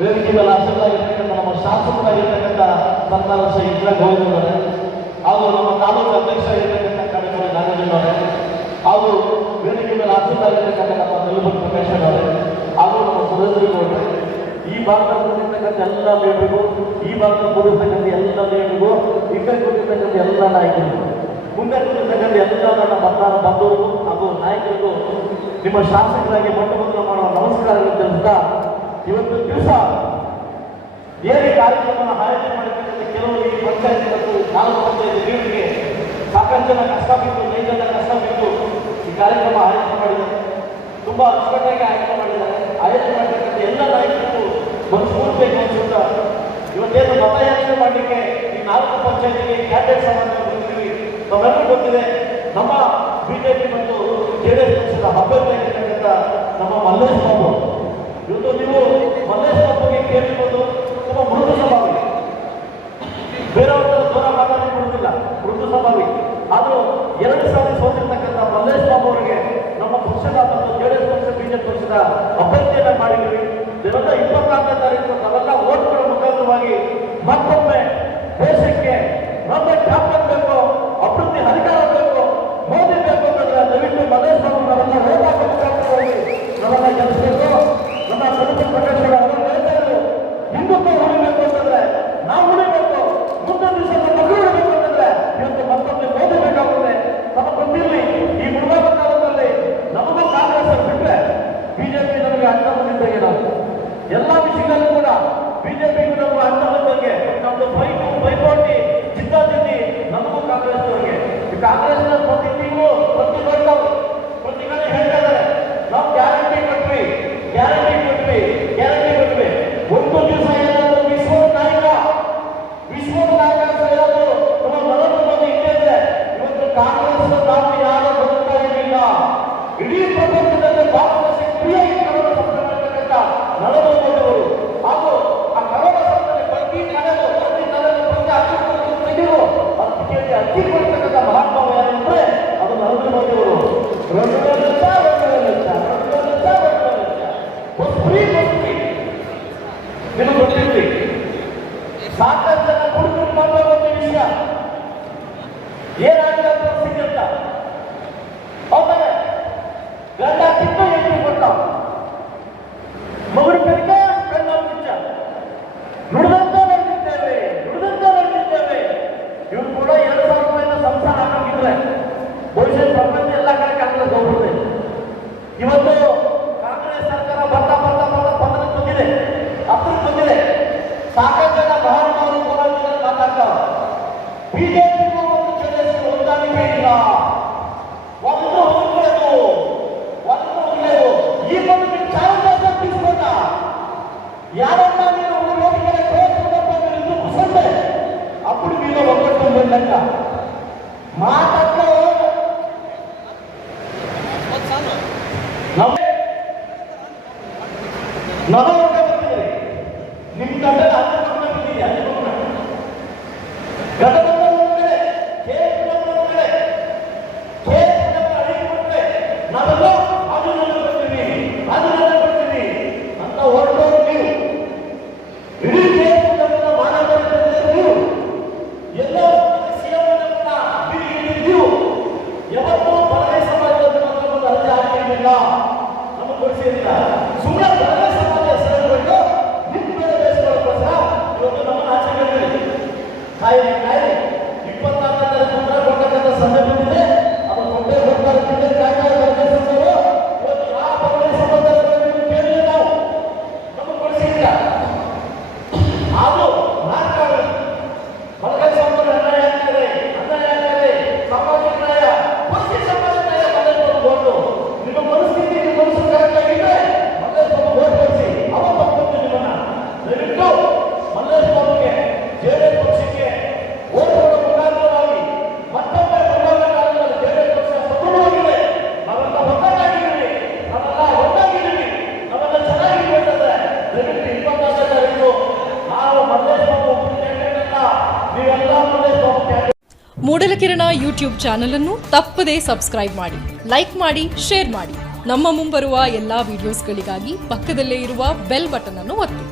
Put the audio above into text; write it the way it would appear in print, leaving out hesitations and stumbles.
ವೇದಿಕೆ ಮೇಲೆ ಆಸಕ್ತರಾಗಿರ್ತಕ್ಕಂಥ ನಮ್ಮ ಶಾಸಕರಾಗಿರ್ತಕ್ಕಂಥ ಸರ್ದಾರ ಇಂದ್ರ ಗೋವಿಂದವರೇ, ಹಾಗೂ ನಮ್ಮ ತಾಲೂಕು ಅಧ್ಯಕ್ಷರಾಗಿರ್ತಕ್ಕಂಥ ಕಡಮೂರಿ ನಾಗೇಂದ್ರವರೇ, ಹಾಗೂ ವೇದಿಕೆ ಮೇಲೆ ಆಸಕ್ತರಾಗಿರ್ತಕ್ಕಂಥ ನಮ್ಮ ನಿಲುಬನ್ ಪ್ರಕಾಶ್ ಅವರೇ, ಹಾಗೂ ನಮ್ಮ ಸುರೇಂದ್ರಗೌಡರೇ, ಈ ಭಾಗದಲ್ಲಿ ಕೂಡಿರ್ತಕ್ಕಂಥ ಎಲ್ಲ ಲೀಡರಿಗೂ, ಈ ಭಾಗದಲ್ಲಿ ಕೂಡಿರ್ತಕ್ಕಂಥ ಎಲ್ಲ ಲೀಡರಿಗೂ, ಈ ಕಡೆ ಕೂಡಿರ್ತಕ್ಕಂಥ ಎಲ್ಲ ನಾಯಕರಿಗೂ, ಮುಂದೆ ಕೂಡಿರ್ತಕ್ಕಂಥ ಎಲ್ಲ ನನ್ನ ಮತದಾರ ಬಂಧುಗಳಿಗೂ ಹಾಗೂ ನಾಯಕರಿಗೂ ನಿಮ್ಮ ಶಾಸಕರಾಗಿ ಮೊಟ್ಟಮೊದಲು ಮಾಡುವ ನಮಸ್ಕಾರಗಳು ತಿಳಿಸ್ತಾ, ಇವತ್ತು ದಿವಸ ಏನೇ ಕಾರ್ಯಕ್ರಮವನ್ನು ಆಯೋಜನೆ ಮಾಡಿರ್ತಕ್ಕಂಥ ಕೆಲವು ಈ ಪಂಚಾಯತ್ ಮತ್ತು ನಾಲ್ಕು ಪಂಚಾಯತ್ ಲೀಡರ್ಗೆ ಸಾಕಷ್ಟು ಜನ ಕಷ್ಟ ಬಿದ್ದು, ನೈಜ ಕಷ್ಟ ಬಿದ್ದು ಈ ಕಾರ್ಯಕ್ರಮ ಆಯೋಜನೆ ಮಾಡಿದ್ದಾರೆ. ತುಂಬ ಅಚ್ಚುಕಟ್ಟಾಗಿ ಆಯೋಜನೆ ಮಾಡಿದ್ದಾರೆ. ಆಯೋಜನೆ ಮಾಡಿರ್ತಕ್ಕಂಥ ಎಲ್ಲ ನಾಯಕರಿಗೂ ಒಂದು ಸ್ಫೂರ್ತಿ ಅನಿಸುತ್ತಾ, ಇವತ್ತೇನು ಮತಯಾಚನೆ ಮಾಡಲಿಕ್ಕೆ ಈ ನಾಲ್ಕು ಪಂಚಾಯತಿಗೆ ಕ್ಯಾಂಡಿಡೇಟ್ ಸಮಾವೇಶ ಬಂದಿದ್ದೀವಿ. ನಮ್ಮೆಲ್ಲರೂ ಗೊತ್ತಿದೆ, ನಮ್ಮ ಬಿಜೆಪಿ ಮತ್ತು ಜೆಡಿಎಸ್ ಪಕ್ಷದ ಅಭ್ಯರ್ಥಿಯಾಗಿರ್ತಕ್ಕಂಥ ನಮ್ಮ ಮಲ್ಲೇಶ್ ಬಾಬು. ಇವತ್ತು ನೀವು ಮಲ್ಲೇಶ್ ಬಾಬುಗೆ ಕೇಳಿರ್ಬೋದು, ತುಂಬ ಮೃದು ಸ್ವಭಾವಿ, ಬೇರೆಯವ್ರ ದೂರ ಮಾತಾಡಿ ಕೊಡುವುದಿಲ್ಲ, ಮೃದು ಸ್ವಭಾವಿ. ಆದರೂ 2 ಸಾರಿ ಸೋತಿರ್ತಕ್ಕಂಥ ಮಲ್ಲೇಶ್ ಬಾಬು ಅವರಿಗೆ ನಮ್ಮ ಪಕ್ಷದ ಮತ್ತು ಜೆಡಿಎಸ್ ಪಕ್ಷ ಬಿಜೆಪಿ ಪಕ್ಷದ ಅಭ್ಯರ್ಥಿಯನ್ನ ಮಾಡಿದ್ದೀವಿ. ದಿನಾಂಕ 24ನೇ ತಾರೀಕು ನಾವೆಲ್ಲ ಓಟ್ಗಳ ಮುಖಾಂತರವಾಗಿ ಮತ್ತೊಮ್ಮೆ ದೇಶಕ್ಕೆ ನಮ್ಮ ಖ್ಯಾಪನೆ ಬೇಕು, ಅಭಿವೃದ್ಧಿ ಅಧಿಕಾರ ಬೇಕು, ಮೋದಿ ಬೇಕು ಅಂತಂದ್ರೆ ದಯವಿಟ್ಟು ಮಲ್ಲೇಶ್ ಬಾಬು ನಾವೆಲ್ಲ ಓಟಾಕ ಮುಖಾಂತರವಾಗಿ ನಾವೆಲ್ಲ ಗೆಲ್ಲಿಸಬೇಕು. ನಮ್ಮ ನಿಲುಬನ್ ಪ್ರಕಾಶ್ ಅವರು ಹೇಳ್ತಾರೆ, ಹಿಂದುತ್ವ ಉಳಿಬೇಕು ಅಂತಂದ್ರೆ ನಾವು ಉಳಿಬೇಕು, ಮುಂದಿನ ದಿವಸ ನಮ್ಮ ಮಕ್ಕಳು ಉಳಿಬೇಕು ಅಂತಂದ್ರೆ ಇವತ್ತು ಮತ್ತೊಮ್ಮೆ ಮೋದಿ ಬೇಕಾಗುತ್ತೆ. ನಮಗೆ ಗೊತ್ತಿರಲಿ, ಈ ಮುಳುಗಾದ ಕಾಲದಲ್ಲಿ ನಮಗೂ ಕಾಂಗ್ರೆಸ್ ಬಿಟ್ಟರೆ ಬಿಜೆಪಿ ನಮಗೆ ಅಡ್ಡ ಬಂದಿದ್ದಂಗೆ, ನಾವು ಎಲ್ಲ ವಿಷಯದಲ್ಲೂ ಕೂಡ ಬಿಜೆಪಿಗೂ ನಮಗೆ ಅಡ್ಡ ಬಂದಂಗೆ, ನಮ್ದು ಪೈಪೋಟಿ ಚಿತ್ತಾಜಿದ್ದಿ ನಮಗೂ ಕಾಂಗ್ರೆಸ್ ಅವರಿಗೆ. ಕಾಂಗ್ರೆಸ್ನ ಪ್ರತಿ ತಿಂಗಳು ಪ್ರತಿ ಕಡೆ ಹೇಳ್ತಾ ಇದ್ದಾರೆ, ನಾವು ಗ್ಯಾರಂಟಿ ಕೊಟ್ವಿ. ಒಂದು ದಿವಸ ಏನಾದರೂ ವಿಶ್ವದ ನಾಯಕ ಹೇಳೋದು ನಮ್ಮ ನರೇಂದ್ರ ಮೋದಿ ಇದ್ದೇ. ಇವತ್ತು ಕಾಂಗ್ರೆಸ್ ನಾವು ಯಾರು ಬದುಕ್ತಾ ಇರಲಿಲ್ಲ. ಇಡೀ ಪ್ರಪಂಚದಲ್ಲಿ ಭಾರತ ಸಕ್ರಿಯಾಗಿ ಕರೋನಾ ಸಂಕ್ರಮಿರ್ತಕ್ಕಂಥ ನರೇಂದ್ರ ಮೋದಿ ಅವರು, ಹಾಗೂ ಆ ಕರೋನಾ ಸಂಕ್ರಮಣ ಪ್ರತಿ ತೆಗೆದು ಅದಕ್ಕೆ ಅಕ್ಕಿ ಕೊಡ್ತಕ್ಕಂಥ ಮಹಾತ್ಮ ಯಾರಂದ್ರೆ ಅದು ನರೇಂದ್ರ ಮೋದಿ ಅವರು. 2 ಲಕ್ಷ ನಿಮಗೆ ಗೊತ್ತಿರಲಿ. ಸಾಕಷ್ಟು ಜನ ಹುಡುಗರು ಮಾಡುವ ಒಂದು ವಿಷಯ ಏನಾಗಿದೆ ಪರಿಸ್ಥಿತಿ ಅಂತ. ಆಮೇಲೆ ಗಂಡ ಕಿತ್ತು ಎದ್ದು ಕೊಟ್ಟ ಮಗುರು ಕಡೆಗೆ ಕಣ್ಣ ಮುಚ್ಚ ನುಡಿದಂತೆ ನಡೆದಿದ್ದೇವೆ. ಇವ್ರು ಕೂಡ 2,000 ರೂಪಾಯಿನ ಸಂಸಾರ ಹಾಕಿದ್ರೆ ಬಹುಶಃ ಪ್ರಪಂಚ ಎಲ್ಲ ಕಡೆ ಕಾಂಗ್ರೆಸ್ ಹೋಗ್ಬಿಡುತ್ತೆ. ಇವತ್ತು ಕಾಂಗ್ರೆಸ್ ಸರ್ಕಾರ ಬರ್ತಾ ಬಂದಿದೆ, ಸಾಕಷ್ಟು ಜನ ಮಹಾನುಭಾವರು ಕೂಡ ಮಾತಾಡ್ತಾರೆ. ಬಿಜೆಪಿಗೂ ಒಂದು ಜೆಡಿಎಸ್ ಹೊಂದಾಣಿಕೆ ಇಲ್ಲ, ಒಂದು ಹೋಗ್ಲೇದು. ಈ ಒಂದು ಚಾಲೆಂಜ್ ತಿಳಿಸ್ಕೊಂಡ ಯಾರನ್ನ ನೀವು ವೇದಿಕೆಗೆ ತೋರಿಸಿಕೊಂಡಪ್ಪ ಇದು ಕುಸಂದೆ ಅప్పుడు మీలో ఒక్కటి లెక్క మాటల్లో ನಿಮ್ಮ ಗಂಟೆ ನಾವೆಲ್ಲ ಅದು ಬರ್ತೀನಿ ಅಂತ ಹೊರಟೋರು ನೀವು. ಇಡೀ ದೇಶದ ಮಾನವರಿಗೆ ನೀವು ಎಲ್ಲೋ ನೀವು ಯಾವತ್ತೂ ಬಲಗೈ ಸಮಾಜದ ಒಂದು ಅರ್ಜಿ ಹಾಕಿರಲಿಲ್ಲ, ನಮಗೆ ಗೊತ್ತಿರಲಿಲ್ಲ. ಸುಮ್ಮನೆ ಬಲಗೈ ಸಮಾಜ ಹೆಸರುಗಳು ನಿಮ್ಮ ಮೇಲೆ ಬೇಯಿಸ್ಕೊಳ್ಳೋಕ್ಕೋಸ್ಕರ ಇವತ್ತು ನಮ್ಮನ್ನು ಆಚೆ ಕಟ್ಟಿರಿ. ಕಾಯಿರಿ 24ನೇ ತಾರೀಕು ಕೊಡ್ತಕ್ಕಂಥ ಸಮಯ ಬಂದಿದೆ. ಅದು ಕೊಟ್ಟೆ ಕೊಡ್ತಾರೆ ಇವತ್ತು ಯಾವ ಬಲಗೈ ಸಮಾಜ ಕೇಳಿಲ್ಲ, ನಾವು ನಮಗೆ ಗೊತ್ತಿರಲಿಲ್ಲ. ಆದರೂ ಮಾತಾಡಿ ಬಲಗೈ ಸಮಾಜ ಅನ್ಯಾಯ ಆಗ್ತದೆ, ಸಾಮಾಜಿಕ ನ್ಯಾಯ, ಪಕ್ಷಿ ಸಾಮಾಜಿಕ ನ್ಯಾಯ ಮನೆಯವರು ನಿಮ್ಮ ಮನಸ್ಥಿತಿ ಮನಸ್ಸು ಕರೆಕ್ಟ್ ಆಗಿದ್ರೆ ಮಲ್ಲೇಶ್ ಬಾಬು ಓಟ್ ಕಳಿಸಿ, ಅವತ್ತು ಹೋಗ್ಬೋದು ನಿಮ್ಮನ್ನ. ದಯವಿಟ್ಟು ಮಲ್ಲೇಶ್ ಬಾಬುಗೆ ಜೆಡಿಎಸ್ ಪಕ್ಷಕ್ಕೆ ಓಟ್ ಕೊಡೋ ಮುಖಾಂತರವಾಗಿ ಮತ್ತೊಮ್ಮೆ ಜೆಡಿಎಸ್ ಪಕ್ಷ ಸದೃಢವಾಗಿದೆ. ನಾವೆಲ್ಲ ಒಟ್ಟಾಗಿದ್ದೀವಿ, ನಾವೆಲ್ಲ ಚೆನ್ನಾಗಿರ್ಬೇಕಂದ್ರೆ ದಯವಿಟ್ಟು 24ನೇ ತಾರೀಕು ನಾವು ಮಲ್ಲೇಶ್ ಬಾಬು ನೀವೆಲ್ಲ ಮಲ್ಲೇಶ್ ಬಾಬು ಮೂಡಲಕಿರಣ ಯೂಟ್ಯೂಬ್ ಚಾನಲ್ ಅನ್ನು ತಪ್ಪದೇ ಸಬ್ಸ್ಕ್ರೈಬ್ ಮಾಡಿ, ಲೈಕ್ ಮಾಡಿ, ಶೇರ್ ಮಾಡಿ. ನಮ್ಮ ಮುಂಬರುವ ಎಲ್ಲಾ ವಿಡಿಯೋಸ್ಗಳಿಗಾಗಿ ಪಕ್ಕದಲ್ಲೇ ಇರುವ ಬೆಲ್ ಬಟನ್ ಅನ್ನು ಒತ್ತಿ.